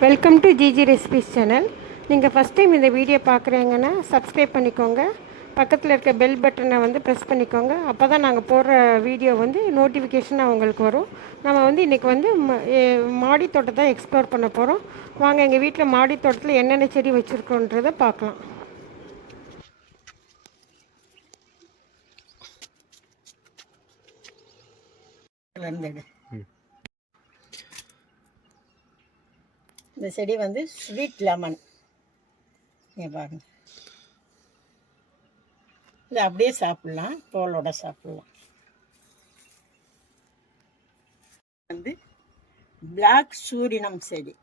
Welcome to GG recipes channel நீங்கள் first time இந்த video பார்க்குறீங்கன்னா சப்ஸ்கிரைப் பண்ணிக்கோங்க. பக்கத்தில் இருக்க பெல் பட்டனை வந்து ப்ரெஸ் பண்ணிக்கோங்க. அப்போ தான் நாங்கள் போடுற வீடியோ வந்து நோட்டிஃபிகேஷனாக உங்களுக்கு வரும். நம்ம வந்து இன்றைக்கி வந்து ம- மாடி தோட்டத்தை எக்ஸ்ப்ளோர் பண்ண போகிறோம் வாங்க எங்கள் வீட்டில் மாடி தோட்டத்தில் என்னென்ன செடி வச்சுருக்கோன்றதை பார்க்கலாம். இருந்தது இந்த செடி வந்து ஸ்வீட் லெமன். இங்கே பாருங்க. இது அப்படியே சாப்பிட்லாம் தோலோட சாப்பிட்லாம். வந்து பிளாக் சூரினம் செடி.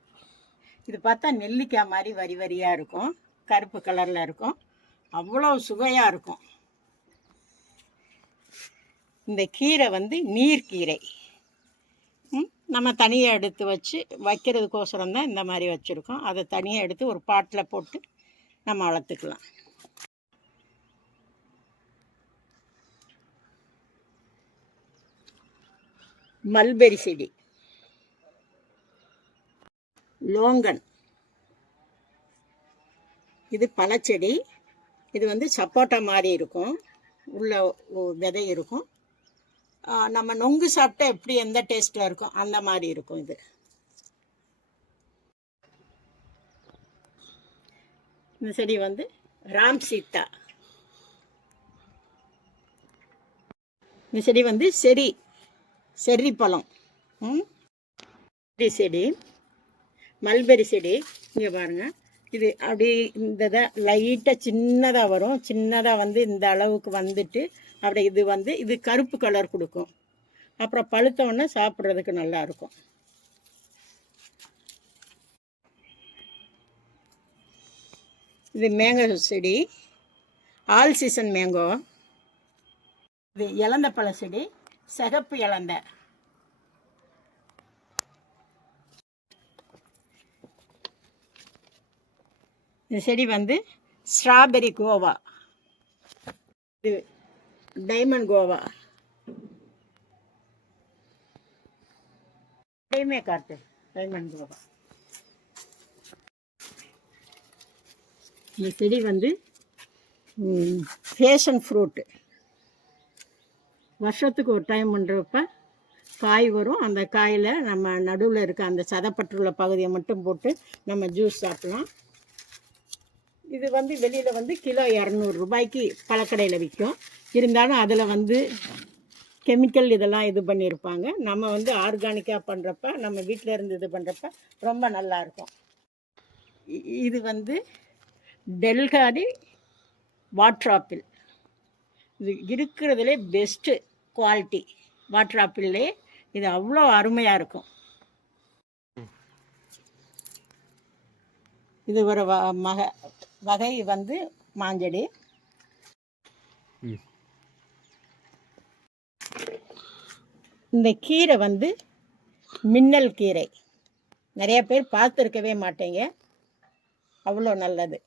இது பார்த்தா நெல்லிக்காய் மாதிரி வரி வரியாக இருக்கும் கருப்பு கலரில் இருக்கும் அவ்வளோ சுவையாக இருக்கும். இந்த கீரை வந்து நீர்க்கீரை. நம்ம தனியாக எடுத்து வச்சு வைக்கிறதுக்கோசரம் தான் இந்த மாதிரி வச்சுருக்கோம். அதை தனியாக எடுத்து ஒரு பாட்டில் போட்டு நம்ம வளர்த்துக்கலாம். மல்பெரி செடி. லோங்கன். இது பழச்செடி. இது வந்து சப்போட்டா மாதிரி இருக்கும். உள்ள விதை இருக்கும். நம்ம நொங்கு சாப்பிட்டா எப்படி எந்த டேஸ்ட்டாக இருக்கும்? அந்த மாதிரி இருக்கும் இது. இந்த செடி வந்து ராம் சீதா. இந்த செடி வந்து செரி செர்ரி பழம். ம்? செடி செடி மல்பெரி செடி. இங்கே பாருங்கள் இது அப்படி இந்த இதை லைட்டாக சின்னதாக வரும். சின்னதாக வந்து இந்த அளவுக்கு வந்துட்டு அப்படி இது வந்து இது கருப்பு கலர் கொடுக்கும். அப்புறம் பழுத்த உடனே சாப்பிட்றதுக்கு நல்லா இருக்கும். இது மேங்கோ செடி. ஆல் சீசன் மேங்கோ இது இலந்த பழ செடி. சிகப்பு இலந்தை. இந்த செடி வந்து ஸ்ட்ராபெரி கோவா. இது டைமண்ட் கோவா. டைமே காட்டு டைமண்ட் கோவா. இந்த செடி வந்து ஃபேஷன் ஃப்ரூட்டு. வருஷத்துக்கு ஒரு டைம் பண்ணுறப்ப காய் வரும். அந்த காயில் நம்ம நடுவில் இருக்க அந்த சதப்பற்றுள்ள பகுதியை மட்டும் போட்டு நம்ம ஜூஸ் சாப்பிடலாம். இது வந்து வெளியில் வந்து கிலோ இரநூறு ரூபாய்க்கு பழக்கடையில் விற்கும் இருந்தாலும் அதில் வந்து கெமிக்கல் இதெல்லாம் இது பண்ணியிருப்பாங்க. நம்ம வந்து ஆர்கானிக்காக பண்ணுறப்ப நம்ம வீட்டில் இருந்து இது பண்ணுறப்ப ரொம்ப நல்லா இருக்கும். இது வந்து டெல்காடி வாட்டர் ஆப்பிள். இது இருக்கிறதுலே பெஸ்ட்டு குவாலிட்டி வாட்டர் ஆப்பிள்லே இது அவ்வளோ அருமையாக இருக்கும். இது ஒரு வ மக வகை வந்து மாஞ்செடி. இந்த கீரை வந்து மின்னல் கீரை. நிறைய பேர் பார்த்துருக்கவே மாட்டேங்க. அவ்வளோ நல்லது.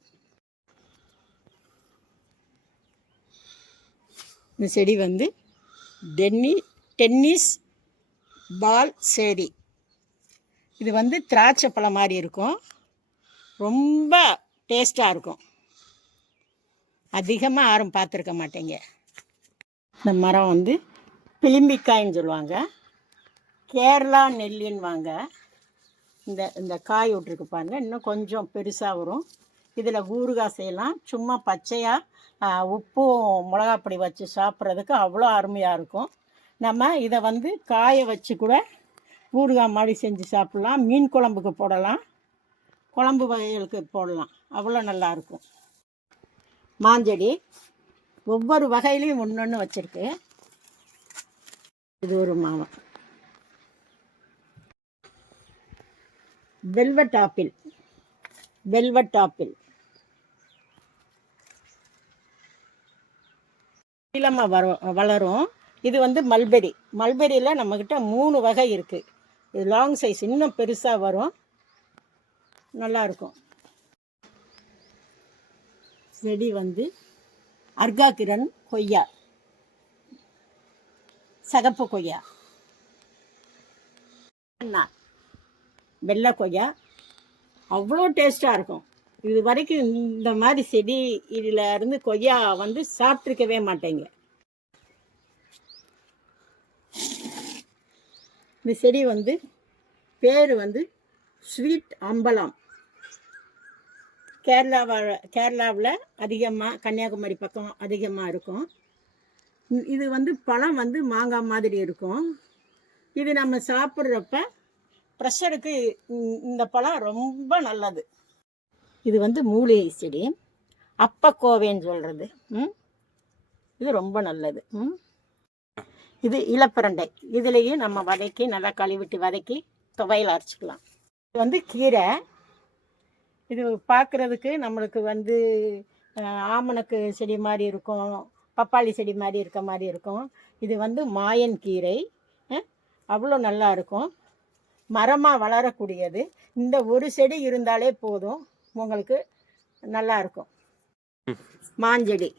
இந்த செடி வந்து டென்னி டென்னிஸ் பால் செடி இது வந்து திராட்சை பழம் மாதிரி இருக்கும். ரொம்ப டேஸ்ட்டாக இருக்கும். அதிகமாக யாரும் பார்த்துருக்க மாட்டேங்க. இந்த மரம் வந்து பிளிம்பிக்காயின்னு சொல்லுவாங்க. கேரளா நெல்லின்வாங்க இந்த இந்த காய் விட்ருக்கு பாருங்க. இன்னும் கொஞ்சம் பெருசாக வரும். இதில் ஊறுகாய் செய்யலாம். சும்மா பச்சையாக உப்பும் மிளகாப்பொடி வச்சு சாப்பிட்றதுக்கு அவ்வளோ அருமையாக இருக்கும். நம்ம இதை வந்து காய வச்சு கூட ஊறுகாய் மாதிரி செஞ்சு சாப்பிட்லாம். மீன் குழம்புக்கு போடலாம். குழம்பு வகைகளுக்கு போடலாம். அவ்வளோ நல்லாயிருக்கும் மாஞ்செடி ஒவ்வொரு வகையிலையும் ஒன்று ஒன்று வச்சுருக்கு. இது ஒரு மாவம் வெல்வெட் ஆப்பிள். Velvet apple. நீளமாக வர வளரும். இது வந்து மல்பெரி. மல்பெரியில் நம்மக்கிட்ட மூணு வகை இருக்குது இது லாங் சைஸ் இன்னும் பெருசாக வரும். நல்லாயிருக்கும் செடி வந்து அர்காகிரன் கொய்யா சகப்பு கொய்யா. வெள்ளை கொய்யா. அவ்வளோ டேஸ்ட்டாக இருக்கும். இது வரைக்கும் இந்த மாதிரி செடி இதில் இருந்து கொய்யா வந்து சாப்பிட்ருக்கவே மாட்டேங்க. இந்த செடி வந்து பேர் வந்து ஸ்வீட் அம்பலம். கேரளாவில் கேரளாவில் அதிகமாக கன்னியாகுமரி பக்கம் அதிகமாக இருக்கும். இது வந்து பழம் வந்து மாங்காய் மாதிரி இருக்கும். இது நம்ம சாப்பிட்றப்ப ப்ரெஷருக்கு இந்த பழம் ரொம்ப நல்லது. இது வந்து மூலிகை செடி. அப்பக்கோவைன்னு சொல்கிறது ம்? இது ரொம்ப நல்லது. ம்? இது இலப்பிரண்டை. இதுலேயும் நம்ம வதக்கி நல்லா கழுவிட்டு வதக்கி துவையில் அரைச்சிக்கலாம். இது வந்து கீரை. இது பார்க்குறதுக்கு நம்மளுக்கு வந்து ஆமணக்கு செடி மாதிரி இருக்கும் பப்பாளி செடி மாதிரி இருக்க மாதிரி இருக்கும். இது வந்து மாயன் கீரை. அவ்வளோ நல்லா இருக்கும். மரமாக வளரக்கூடியது. இந்த ஒரு செடி இருந்தாலே போதும். உங்களுக்கு நல்லா இருக்கும். மாஞ்செடி.